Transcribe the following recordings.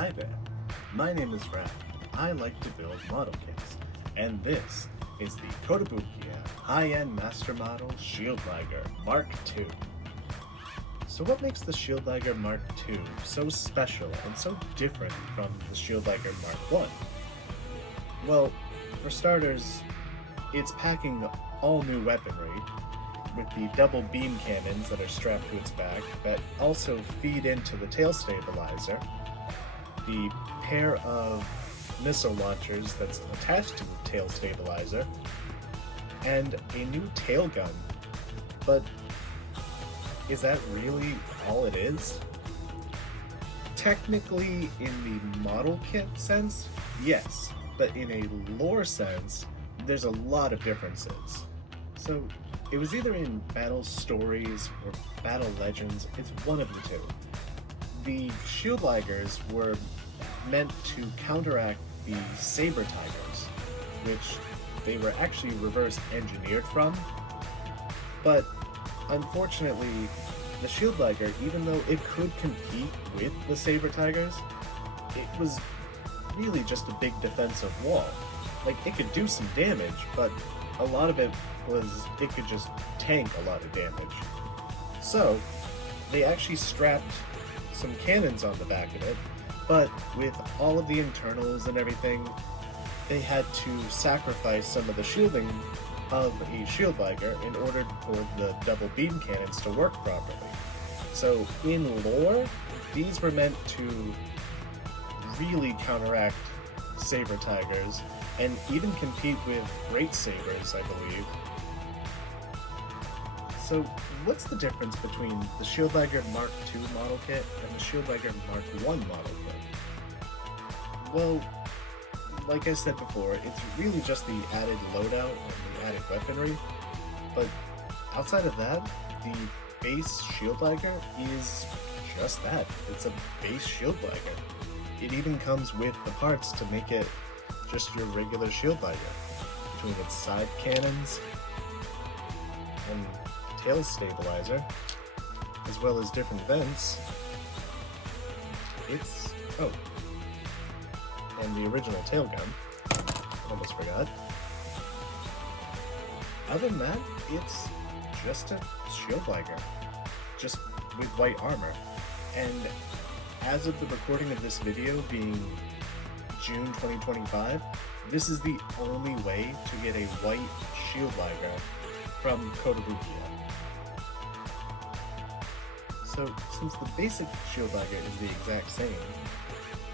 Hi there, my name is Rad. I like to build model kits, and this is the Kotobukiya high-end master model Shield Liger Mark II. So what makes the Shield Liger Mark II so special and so different from the Shield Liger Mark I? Well, for starters, it's packing all new weaponry with the double beam cannons that are strapped to its back that also feed into the tail stabilizer, the pair of missile launchers that's attached to the tail stabilizer, and a new tail gun. But is that really all it is? Technically, in the model kit sense, yes, but in a lore sense, there's a lot of differences. So it was either in battle stories or battle legends, it's one of the two. The Shield Ligers were meant to counteract the Saber Tigers, which they were actually reverse engineered from, but unfortunately the Shield Liger, even though it could compete with the Saber Tigers, it was really just a big defensive wall. Like, it could do some damage, but a lot of it was it could just tank a lot of damage. So they actually strapped some cannons on the back of it, but with all of the internals and everything, they had to sacrifice some of the shielding of a Shield Liger in order for the double beam cannons to work properly. So in lore, these were meant to really counteract Saber Tigers and even compete with Great Sabers, I believe. So what's the difference between the Shield Liger Mark II model kit and the Shield Liger Mark I model kit? Well, like I said before, it's really just the added loadout and the added weaponry, but outside of that, the base Shield Liger is just that. It's a base Shield Liger. It even comes with the parts to make it just your regular Shield Liger, between its side cannons and tail stabilizer, as well as different vents. And the original tail gun. Almost forgot. Other than that, it's just a Shield Liger, just with white armor. And as of the recording of this video being June 2025, this is the only way to get a white Shield Liger from Kotobukiya. So since the basic Shield Liger is the exact same,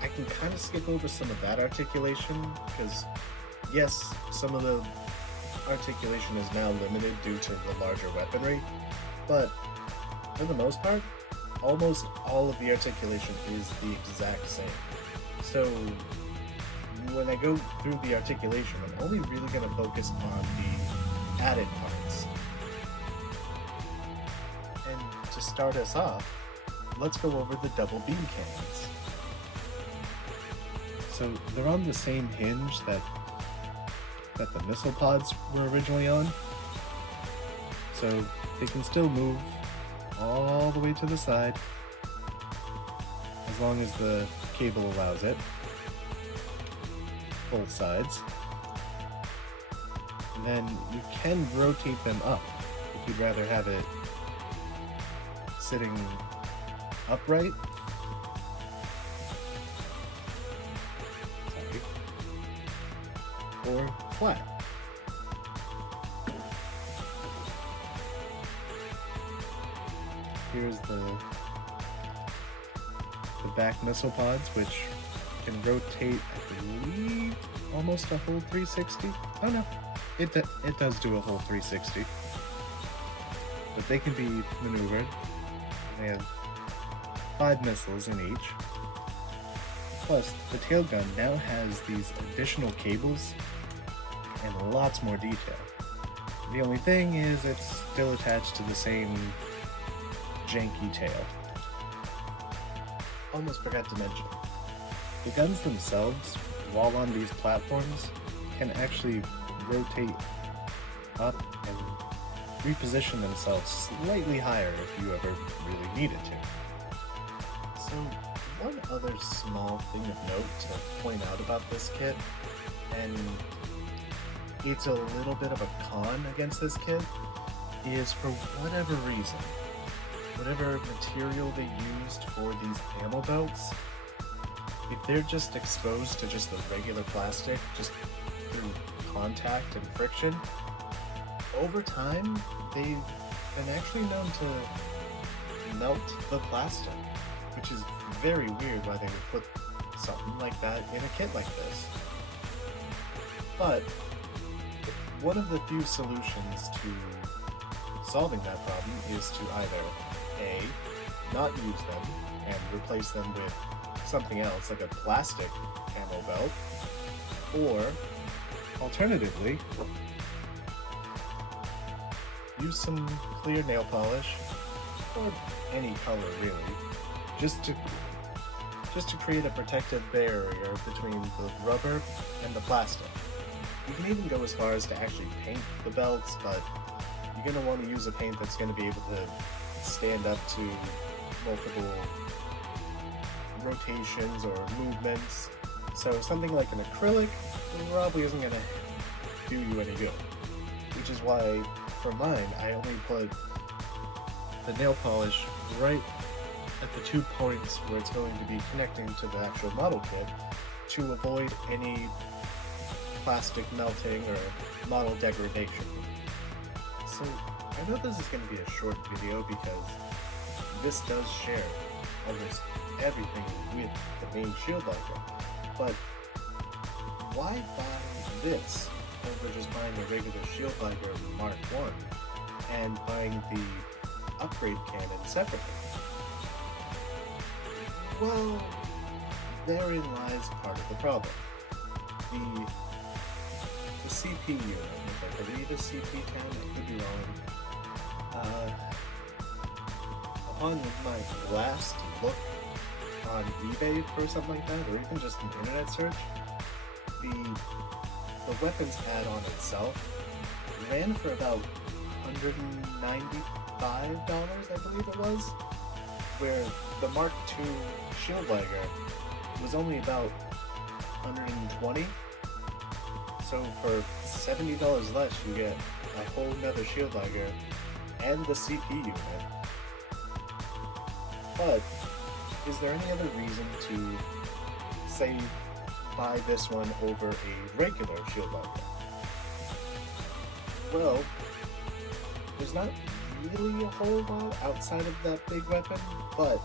I can kind of skip over some of that articulation, because yes, some of the articulation is now limited due to the larger weaponry, but for the most part, almost all of the articulation is the exact same. So when I go through the articulation, I'm only really going to focus on the added parts. And to start us off, let's go over the double beam cannons. So they're on the same hinge that the missile pods were originally on, so they can still move all the way to the side as long as the cable allows it, both sides. And then you can rotate them up if you'd rather have it sitting upright. Or flat. Here's the back missile pods, which can rotate, I believe, almost a whole 360. Oh no, it does do a whole 360. But they can be maneuvered. They have 5 missiles in each. Plus, the tail gun now has these additional cables and lots more detail. The only thing is it's still attached to the same janky tail. Almost forgot to mention, the guns themselves, while on these platforms, can actually rotate up and reposition themselves slightly higher if you ever really needed to. So one other small thing of note to point out about this kit, and it's a little bit of a con against this kit, is for whatever reason, whatever material they used for these ammo belts, if they're just exposed to just the regular plastic, just through contact and friction, over time, they've been actually known to melt the plastic, which is very weird why they would put something like that in a kit like this. But one of the few solutions to solving that problem is to either A, not use them and replace them with something else like a plastic ammo belt, or alternatively, use some clear nail polish, or any color really, just to create a protective barrier between the rubber and the plastic. You can even go as far as to actually paint the belts, but you're going to want to use a paint that's going to be able to stand up to multiple rotations or movements. So something like an acrylic probably isn't going to do you any good, which is why for mine I only put the nail polish right at the 2 points where it's going to be connecting to the actual model kit to avoid any plastic melting or model degradation. So I know this is going to be a short video because this does share almost everything with the main shield Liger, but why buy this over just buying a regular shield Liger Mark 1 and buying the upgrade cannon separately? Well, therein lies part of the problem. The CP unit, which I believe is CP10, I could be wrong. Upon my last look on eBay for something like that, or even just an internet search, the weapons add-on itself ran for about $195, I believe it was, where the Mark II shield Liger was only about $120. So for $70 less, you get a whole nother shield Liger and the CP unit. But is there any other reason to, say, buy this one over a regular shield Liger? Well, there's not really a whole lot outside of that big weapon, but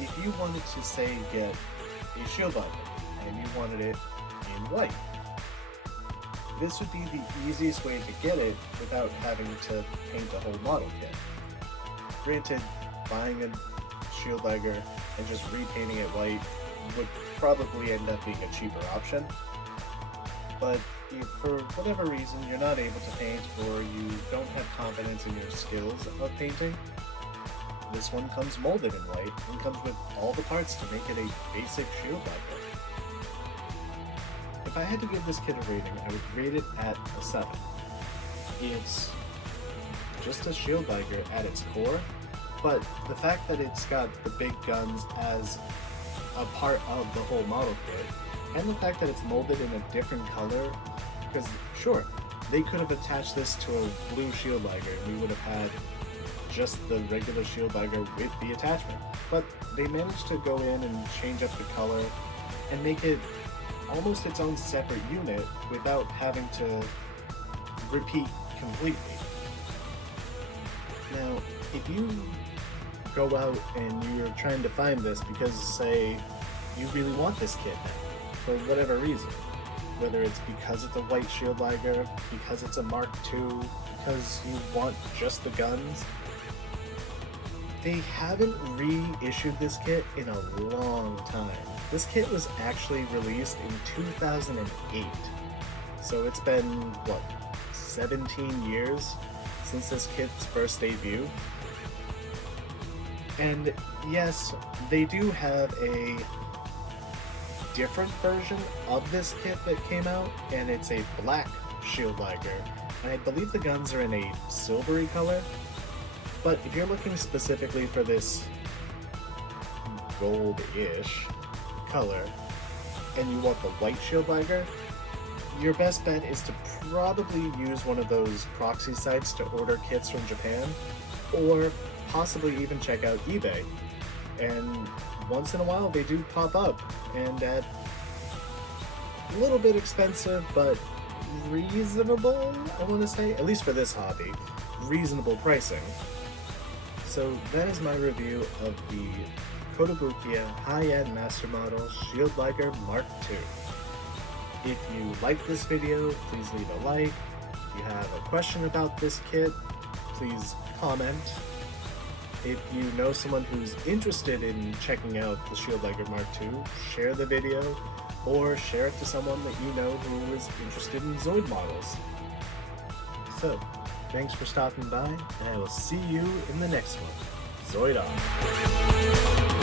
if you wanted to, say, get a shield Liger and you wanted it in white, this would be the easiest way to get it without having to paint a whole model kit. Granted, buying a shield Liger and just repainting it white would probably end up being a cheaper option, but if for whatever reason you're not able to paint or you don't have confidence in your skills of painting, this one comes molded in white and comes with all the parts to make it a basic shield Liger. If I had to give this kit a rating, I would rate it at a 7. It's just a shield Liger at its core, but the fact that it's got the big guns as a part of the whole model kit, and the fact that it's molded in a different color, because sure, they could have attached this to a blue shield Liger and we would have had just the regular shield Liger with the attachment, but they managed to go in and change up the color and make it almost its own separate unit without having to repeat completely. Now, if you go out and you're trying to find this because, say, you really want this kit now, for whatever reason, whether it's because it's a white shield Liger, because it's a Mark II, because you want just the guns, they haven't reissued this kit in a long time. This kit was actually released in 2008, so it's been, what, 17 years since this kit's first debut? And yes, they do have a different version of this kit that came out, and it's a black shield Liger, and I believe the guns are in a silvery color. But if you're looking specifically for this gold-ish color, and you want the white Shield Liger, your best bet is to probably use one of those proxy sites to order kits from Japan, or possibly even check out eBay. And once in a while they do pop up, and at a little bit expensive, but reasonable, I want to say, at least for this hobby, reasonable pricing. So that is my review of the Kotobukiya high-end master model Shield Liger Mark II. If you like this video, please leave a like. If you have a question about this kit, please comment. If you know someone who's interested in checking out the Shield Liger Mark II, share the video, or share it to someone that you know who is interested in Zoid models. So, thanks for stopping by, and I will see you in the next one. Zoid on!